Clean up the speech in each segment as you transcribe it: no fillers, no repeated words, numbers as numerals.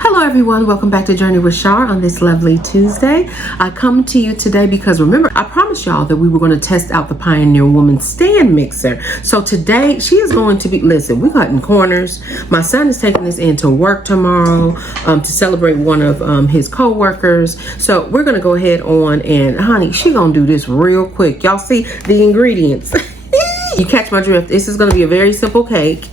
Hello everyone, welcome back to Journey with Shar on this lovely Tuesday. I come to you today because remember, I promised y'all that we were going to test out the Pioneer Woman stand mixer. So today she is going to be, listen, we're cutting corners. My son is taking this into work tomorrow to celebrate one of his co-workers. So we're going to go ahead on and honey, she going to do this real quick. Y'all see the ingredients. You catch my drift. This is going to be a very simple cake,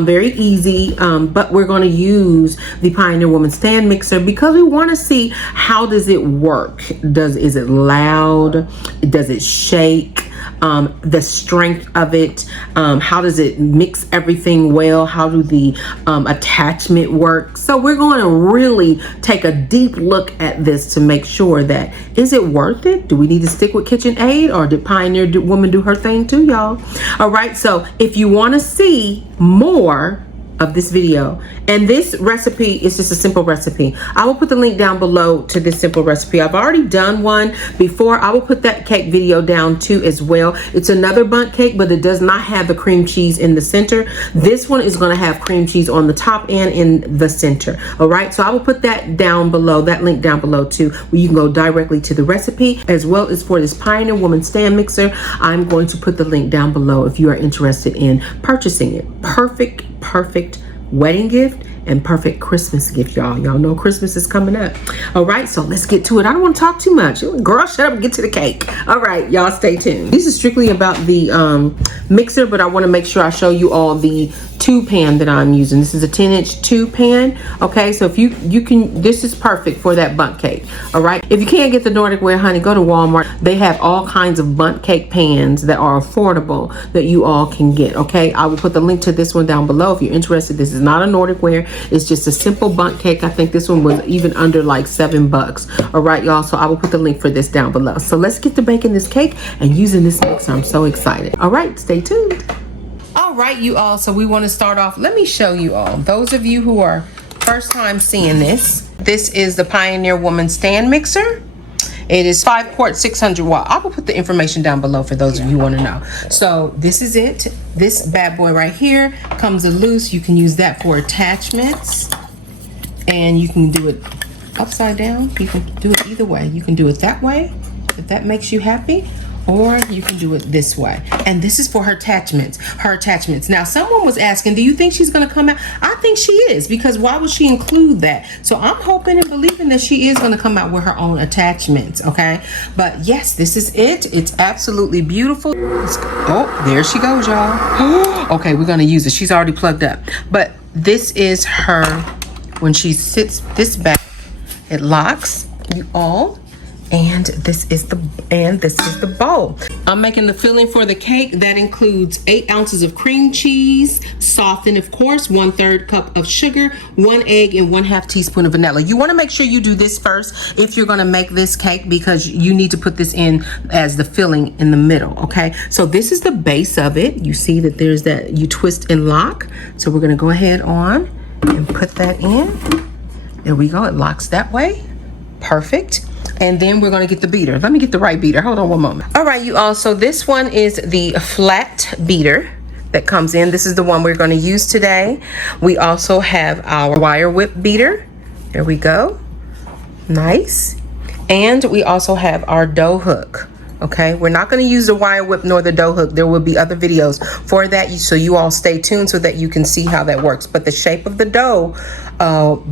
very easy, but we're going to use the Pioneer Woman stand mixer because we want to see how does it work. Is it loud? Does it shake? The strength of it, how does it mix everything well, how do the attachment work. So we're going to really take a deep look at this to make sure that is it worth it. Do we need to stick with KitchenAid, or did Pioneer Woman do her thing too, y'all? All right, so if you want to see more of this video, and this recipe is just a simple recipe, I will put the link down below to this simple recipe. I've already done one before. I will put that cake video down too as well. It's another bundt cake, but it does not have the cream cheese in the center. This one is going to have cream cheese on the top and in the center. All right, so I will put that down below, that link down below too, where you can go directly to the recipe, as well as for this Pioneer Woman stand mixer. I'm going to put the link down below if you are interested in purchasing it. Perfect wedding gift and perfect Christmas gift, y'all. Y'all know Christmas is coming up. All right, so let's get to it. I don't want to talk too much. Girl, shut up and get to the cake. All right, y'all stay tuned. This is strictly about the mixer, but I want to make sure I show you all the tube pan that I'm using. This is a 10-inch tube pan. Okay, so if you can, this is perfect for that bundt cake. All right, if you can't get the Nordic ware, honey, go to Walmart. They have all kinds of bundt cake pans that are affordable that you all can get. Okay, I will put the link to this one down below if you're interested. This is not a Nordic ware. It's just a simple bundt cake. I think this one was even under like $7. All right, y'all, so I will put the link for this down below. So let's get to baking this cake and using this mixer. I'm so excited. All right, stay tuned. All right, you all, so we want to start off. Let me show you all. Those of you who are first time seeing this is the Pioneer Woman stand mixer. It is 5-quart, 600 watt. I will put the information down below for those of you who want to know. So this is it. This bad boy right here comes loose. You can use that for attachments, and you can do it upside down. You can do it either way. You can do it that way if that makes you happy, or you can do it this way. And this is for her attachments. Now, someone was asking, do you think she's going to come out? I think she is, because why would she include that? So I'm hoping and believing that she is going to come out with her own attachments, okay? But yes, this is it. It's absolutely beautiful. Oh, there she goes, y'all. Okay, we're going to use it. She's already plugged up. But this is her, when she sits this back, it locks, you all. And this is the bowl. I'm making the filling for the cake. That includes 8 ounces of cream cheese, softened of course, 1/3 cup of sugar, 1 egg, and 1/2 teaspoon of vanilla. You want to make sure you do this first if you're going to make this cake, because you need to put this in as the filling in the middle. Okay, so this is the base of it. You see that there's that, you twist and lock. So we're going to go ahead on and put that in. There we go. It locks that way. Perfect. And then we're going to get the beater. Let me get the right beater. Hold on one moment. All right, you all. So this one is the flat beater that comes in. This is the one we're going to use today. We also have our wire whip beater. There we go. Nice. And we also have our dough hook. Okay, we're not going to use the wire whip nor the dough hook. There will be other videos for that, so you all stay tuned so that you can see how that works. But the shape of the dough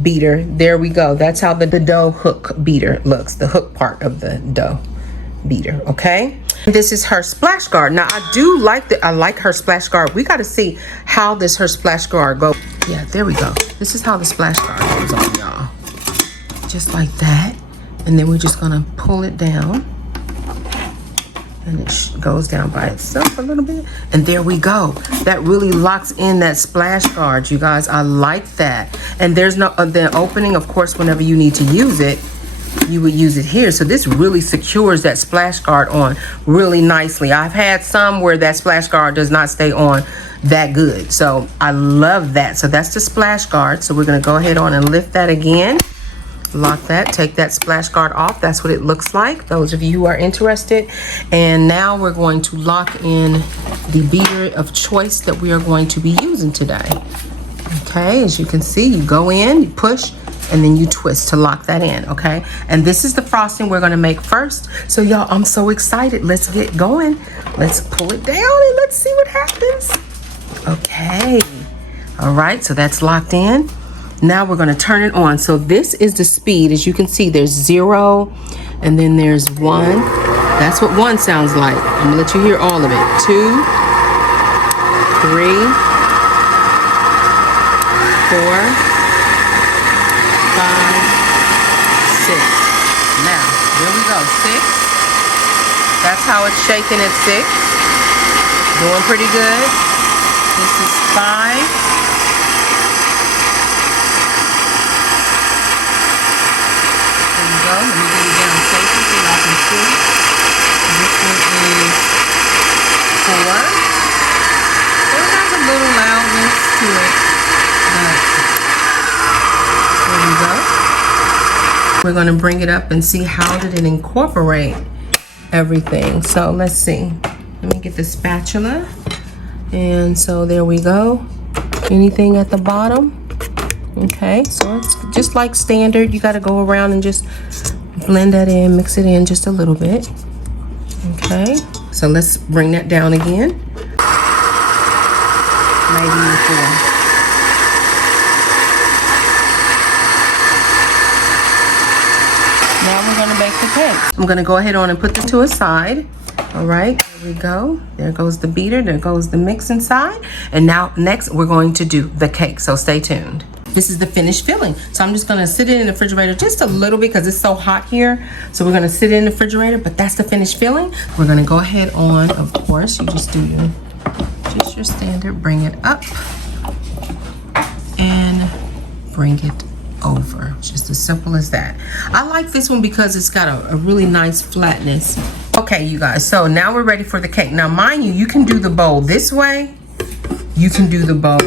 beater, there we go. That's how the dough hook beater looks, the hook part of the dough beater. Okay, this is her splash guard. Now I do like I like her splash guard. We got to see how this her splash guard goes. Yeah, there we go. This is how the splash guard goes on, y'all. Just like that, and then we're just gonna pull it down. And it goes down by itself a little bit. And there we go. That really locks in that splash guard, you guys. I like that. And there's no the opening, of course, whenever you need to use it, you would use it here. So this really secures that splash guard on really nicely. I've had some where that splash guard does not stay on that good. So I love that. So that's the splash guard. So we're going to go ahead on and lift that again. Lock that, take that splash guard off. That's what it looks like, those of you who are interested. And now we're going to lock in the beater of choice that we are going to be using today. Okay, as you can see, you go in, you push, and then you twist to lock that in, okay? And this is the frosting we're gonna make first. So y'all, I'm so excited. Let's get going. Let's pull it down and let's see what happens. Okay, all right, so that's locked in. Now we're gonna turn it on. So this is the speed. As you can see, there's 0, and then there's 1. That's what 1 sounds like. I'm gonna let you hear all of it. 2, 3, 4, 5, 6. Now, there we go, 6. That's how it's shaking at 6. Doing pretty good. This is 5. There we go. Let me get it down safely so y'all can see. This one is 4. It has a little loudness to it. There we go. We're going to bring it up and see how did it incorporate everything. So let's see. Let me get the spatula. And so there we go. Anything at the bottom? Okay, so it's just like standard. You got to go around and just blend that in, mix it in just a little bit. Okay, so let's bring that down again. Maybe 4. Now we're gonna bake the cake. I'm gonna go ahead on and put this to a side. All right, there we go. There goes the beater, there goes the mix inside. And now next we're going to do the cake, so stay tuned. This is the finished filling. So I'm just gonna sit it in the refrigerator just a little bit because it's so hot here. So we're gonna sit it in the refrigerator, but that's the finished filling. We're gonna go ahead on, of course, you just do your standard, bring it up and bring it over. Just as simple as that. I like this one because it's got a really nice flatness. Okay, you guys, so now we're ready for the cake. Now, mind you, you can do the bowl this way. You can do the bowl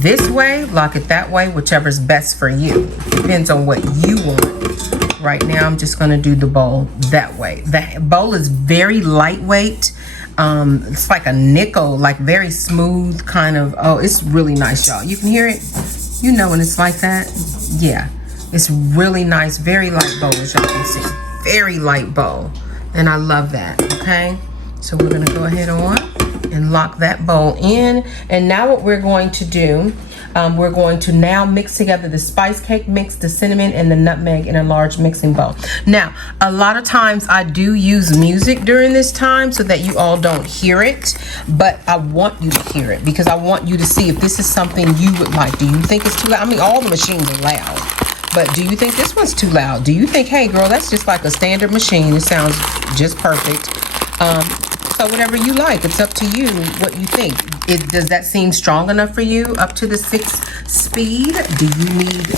this way, lock it that way, whichever's best for you. Depends on what you want. Right now, I'm just gonna do the bowl that way. The bowl is very lightweight. It's like a nickel, like very smooth kind of, oh, it's really nice, y'all. You can hear it, you know when it's like that. Yeah, it's really nice, very light bowl, as y'all can see. Very light bowl, and I love that, okay? So we're gonna go ahead on and lock that bowl in. And now what we're going to do, we're going to now mix together the spice cake mix, the cinnamon, and the nutmeg in a large mixing bowl. Now, a lot of times I do use music during this time so that you all don't hear it, but I want you to hear it because I want you to see if this is something you would like. Do you think it's too loud? I mean, all the machines are loud, but do you think this one's too loud? Do you think, hey girl, that's just like a standard machine, it sounds just perfect? So whatever you like, it's up to you what you think. Does that seem strong enough for you up to the 6 speed? Do you need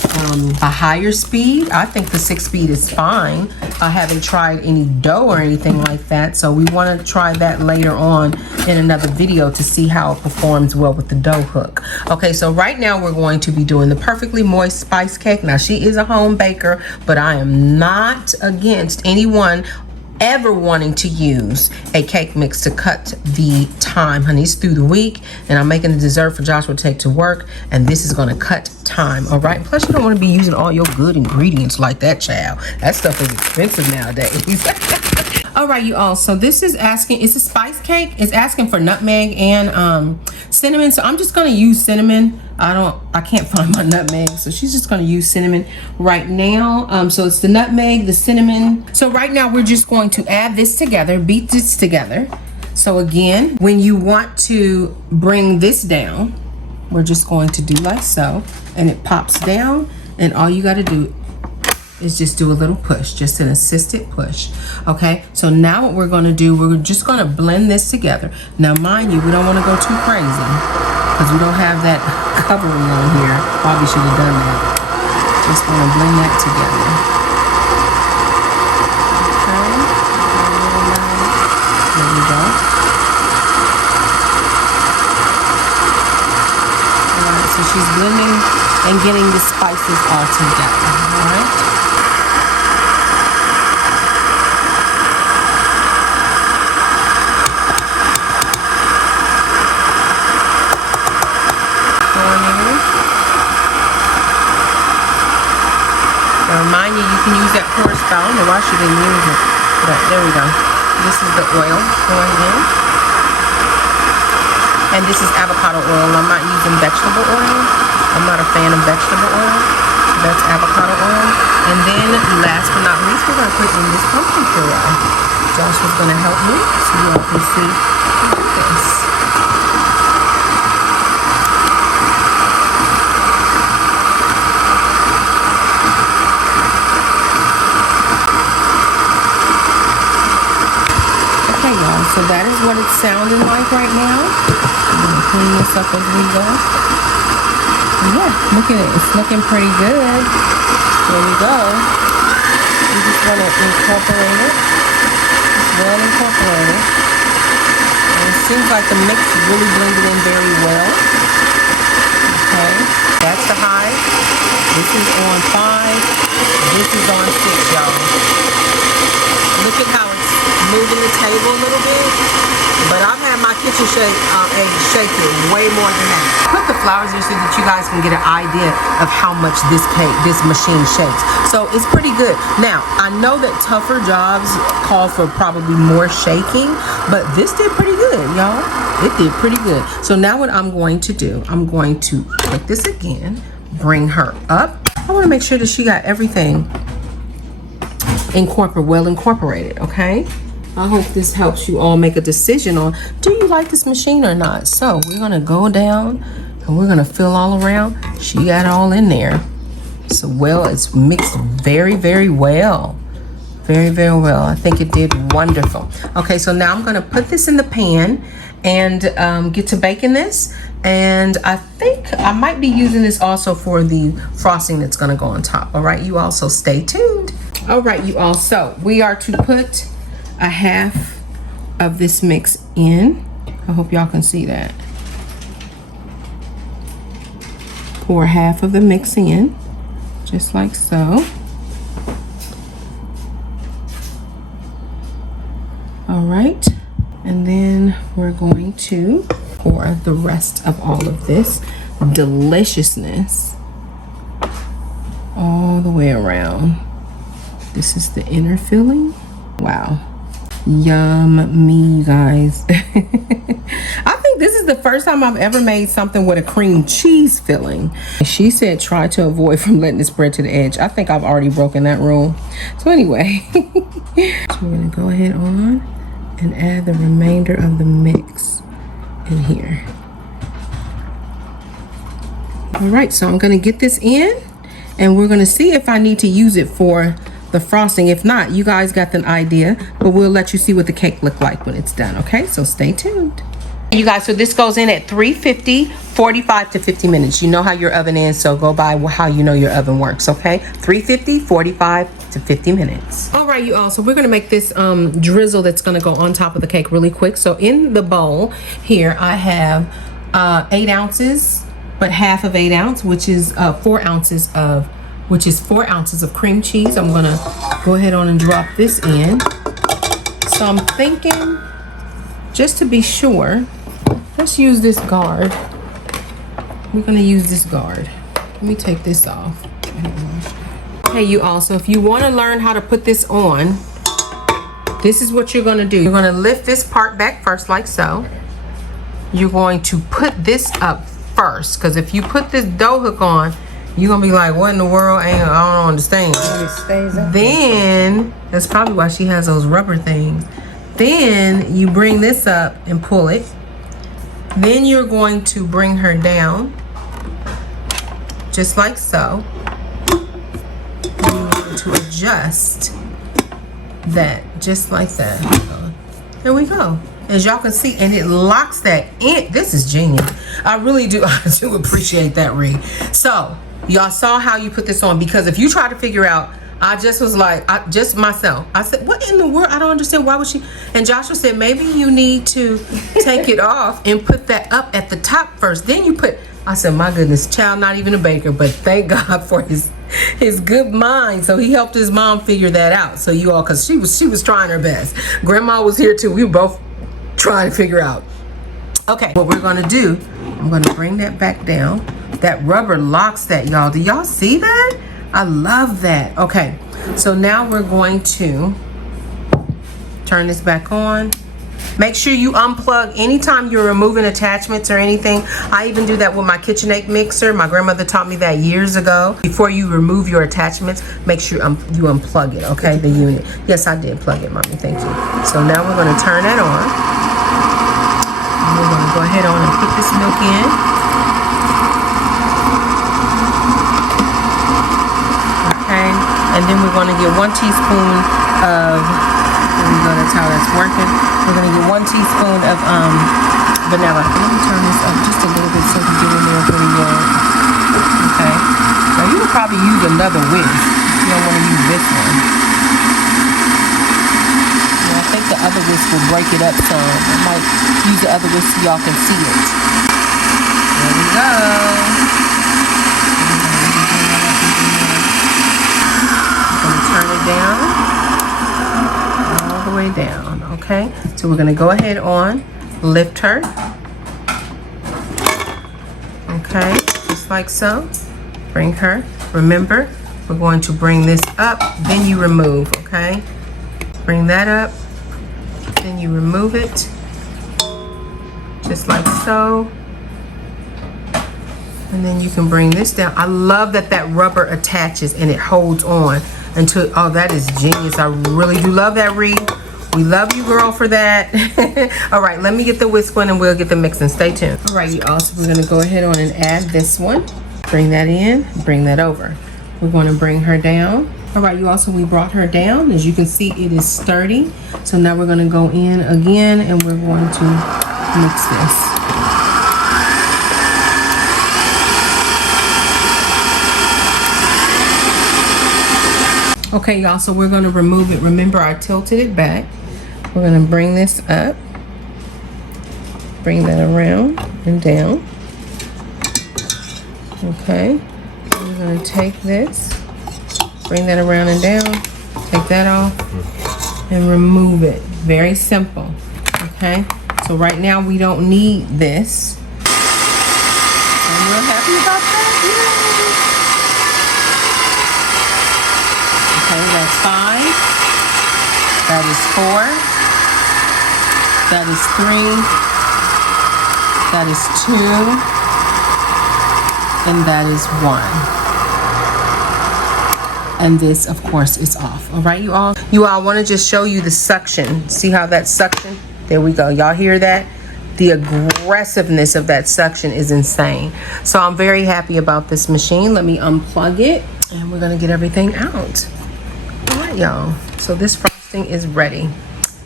a higher speed? I think the 6 speed is fine. I haven't tried any dough or anything like that, so we want to try that later on in another video to see how it performs well with the dough hook. Okay, so right now we're going to be doing the perfectly moist spice cake. Now, she is a home baker, but I am not against anyone ever wanting to use a cake mix to cut the time. Honey, it's through the week and I'm making the dessert for Joshua to take to work, and this is gonna cut time, all right? Plus, you don't wanna be using all your good ingredients like that, child. That stuff is expensive nowadays. All right, you all, so this is asking, it's a spice cake. It's asking for nutmeg and cinnamon, so I'm just gonna use cinnamon. I can't find my nutmeg, so she's just gonna use cinnamon right now. So it's the nutmeg, the cinnamon. So right now we're just going to add this together, beat this together. So again, when you want to bring this down, we're just going to do like so, and it pops down, and all you gotta do is just do a little push, just an assisted push. Okay, so now what we're gonna do, we're just gonna blend this together. Now mind you, we don't wanna go too crazy because we don't have that covering on here. Probably should have done that. Just gonna blend that together. Okay, there we go. All right, so she's blending and getting the spices all together, all right? can use that porous spout. I don't know why she didn't use it, but there we go. This is the oil going in. And this is avocado oil. I'm not using vegetable oil. I'm not a fan of vegetable oil. That's avocado oil. And then last but not least, we're gonna put in this pumpkin puree. Josh was gonna help me so you all can see this. Okay, y'all, so that is what it's sounding like right now. I'm gonna clean this up as we go. And yeah, look at it, it's looking pretty good. There we go. You just want to incorporate it. It's well incorporated. And it seems like the mix really blended in very well. Okay, that's the high. This is on 5. This is on 6, y'all. Look at how it's moving the table a little bit. But I've had my kitchen egg shake it way more than that. Put the flowers in so that you guys can get an idea of how much this machine shakes. So it's pretty good. Now, I know that tougher jobs call for probably more shaking, but this did pretty good, y'all. It did pretty good. So now what I'm going to do, I'm going to take this again, bring her up. I want to make sure that she got everything well incorporated, okay? I hope this helps you all make a decision on, do you like this machine or not? So we're gonna go down and we're gonna fill all around. She got it all in there. So well, it's mixed very, very well. Very, very well. I think it did wonderful. Okay, so now I'm gonna put this in the pan and get to baking this. And I think I might be using this also for the frosting that's gonna go on top. All right, you all, so stay tuned. All right, you all, so we are to put a half of this mix in. I hope y'all can see that. Pour half of the mix in, just like so. All right, and then we're going to pour the rest of all of this deliciousness all the way around. This is the inner filling. Wow. Yum me, you guys. I think this is the first time I've ever made something with a cream cheese filling. She said try to avoid from letting it spread to the edge. I think I've already broken that rule. So anyway, so we're gonna go ahead on and add the remainder of the mix in here. All right, so I'm gonna get this in and we're gonna see if I need to use it for the frosting. If not, you guys got an idea, but we'll let you see what the cake look like when it's done. Okay, so stay tuned. You guys, so this goes in at 350, 45 to 50 minutes. You know how your oven is, so go by how you know your oven works, okay? 350, 45 to 50 minutes. All right, you all, so we're gonna make this drizzle that's gonna go on top of the cake really quick. So in the bowl here, I have 8 ounces, but half of 8 ounce, which is 4 ounces of cream cheese. I'm gonna go ahead on and drop this in. So I'm thinking, just to be sure, let's use this guard. We're gonna use this guard. Let me take this off. Okay, you all, so if you wanna learn how to put this on, this is what you're gonna do. You're gonna lift this part back first, like so. You're going to put this up first, because if you put this dough hook on, you're gonna be like, what in the world? I don't understand. It stays up. Then, that's probably why she has those rubber things. Then you bring this up and pull it. Then you're going to bring her down, just like so. And you're going to adjust that, just like that. There we go. As y'all can see, and it locks that in. This is genius. I really do. I do appreciate that, Ree. So y'all saw how you put this on, because if you try to figure out, I just was like, just myself. I said, what in the world? I don't understand. Why would she? And Joshua said, maybe you need to take it off and put that up at the top first. Then you put, I said, my goodness, child, not even a baker, but thank God for his good mind. So he helped his mom figure that out. So you all, because she was trying her best. Grandma was here too. We were both trying to figure out. Okay, what we're gonna do, I'm gonna bring that back down. That rubber locks that, y'all. Do y'all see that? I love that. Okay, so now we're going to turn this back on. Make sure you unplug anytime you're removing attachments or anything. I even do that with my KitchenAid mixer. My grandmother taught me that years ago. Before you remove your attachments, make sure you unplug it, okay, the unit. Yes, I did plug it, Mommy, thank you. So now we're gonna turn that on. And we're gonna go ahead on and put this milk in. Okay, and then we're gonna get 1 teaspoon of, there we go, that's how that's working. We're gonna get 1 teaspoon of vanilla. Let me turn this up just a little bit so it can get in there pretty well. Okay. Now you would probably use another whisk. You don't want to use this one. Yeah, I think the other whisk will break it up some. I might use the other whisk so y'all can see it. There we go. I'm gonna turn it down. All the way down, okay? So we're gonna go ahead on, lift her. Okay, just like so. Bring her. Remember, we're going to bring this up, then you remove, okay? Bring that up, then you remove it. Just like so. And then you can bring this down. I love that that rubber attaches and it holds on until, oh, that is genius. I really do love that, Ree. We love you, girl, for that. All right, let me get the whisk one and we'll get the mixing. Stay tuned. All right, you all, so we're gonna go ahead on and add this one. Bring that in, bring that over. We're gonna bring her down. All right, you all, so we brought her down. As you can see, it is sturdy. So now we're gonna go in again and we're going to mix this. Okay, y'all, so we're going to remove it. Remember, I tilted it back. We're going to bring this up. Bring that around and down. Okay. We're going to take this. Bring that around and down. Take that off. And remove it. Very simple. Okay. So right now, we don't need this. I'm real happy about that. Yay! Okay, that's 5, that is 4, that is 3, that is 2, and that is 1. And this, of course, is off. All right, you all? You all, I want to just show you the suction. See how that suction? There we go. Y'all hear that? The aggressiveness of that suction is insane. So I'm very happy about this machine. Let me unplug it, and we're going to get everything out. Y'all, so this frosting is ready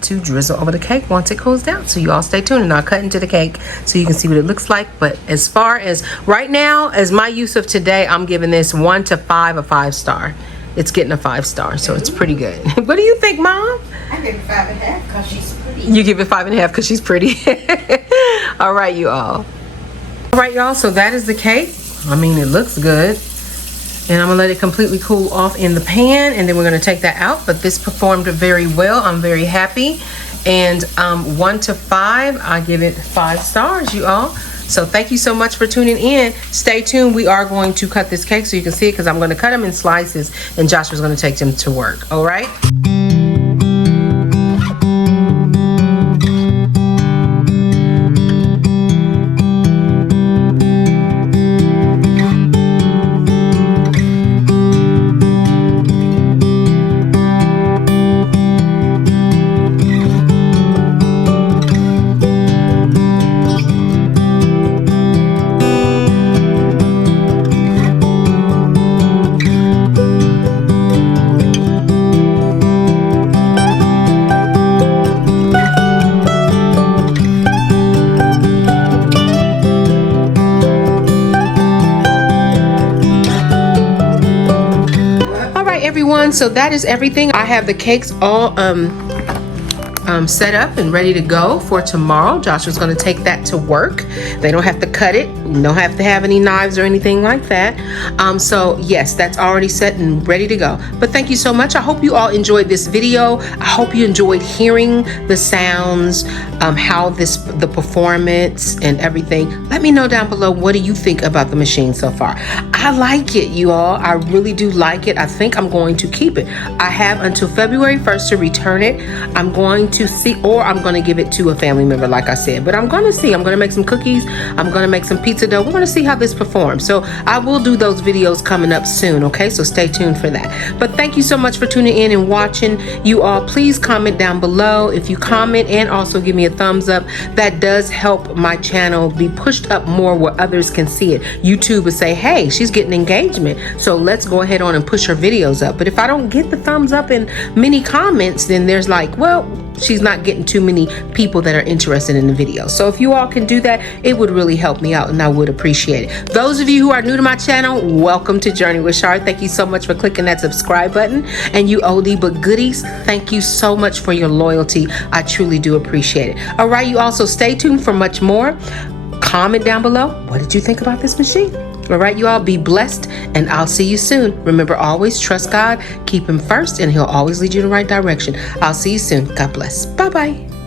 to drizzle over the cake once it cools down. So you all stay tuned and I'll cut into the cake so you can see what it looks like. But as far as right now, as my use of today, I'm giving this 1 to 5 a 5-star. It's getting a 5-star, so it's pretty good. What do you think, Mom? I give it 5.5 because she's pretty. You give it 5.5 because she's pretty. All right, you all. All right, y'all, so that is the cake. I mean, it looks good. And I'm gonna let it completely cool off in the pan, and then we're gonna take that out. But this performed very well. I'm very happy. And 1 to 5, I give it 5 stars, you all. So thank you so much for tuning in. Stay tuned. We are going to cut this cake so you can see it, because I'm gonna cut them in slices and Joshua's gonna take them to work. All right? everyone, so that is everything. I have the cakes all set up and ready to go for tomorrow. Joshua's going to take that to work. They don't have to cut it. You don't have to have any knives or anything like that. So yes, that's already set and ready to go. But thank you so much. I hope you all enjoyed this video. I hope you enjoyed hearing the sounds, how the performance and everything. Let me know down below, what do you think about the machine so far? I like it, you all. I really do like it. I think I'm going to keep it. I have until February 1st to return it. I'm going to see, or I'm going to give it to a family member, like I said. But I'm going to see. I'm going to make some cookies. I'm going to make some pizza dough. We're going to see how this performs. So I will do those videos coming up soon, okay? So stay tuned for that. But thank you so much for tuning in and watching. You all, please comment down below. If you comment and also give me a thumbs up, that does help my channel be pushed up more where others can see it. YouTube will say, hey, she's getting engagement, so let's go ahead on and push her videos up. But if I don't get the thumbs up and many comments, then there's like, well, she's not getting too many people that are interested in the video. So if you all can do that, it would really help me out and I would appreciate it. Those of you who are new to my channel, welcome to Journey with Shar. Thank you so much for clicking that subscribe button. And you oldie but goodies, thank you so much for your loyalty. I truly do appreciate it. All right, you also stay tuned for much more. Comment down below, what did you think about this machine? All right, you all, be blessed, and I'll see you soon. Remember, always trust God, keep him first, and he'll always lead you in the right direction. I'll see you soon. God bless. Bye-bye.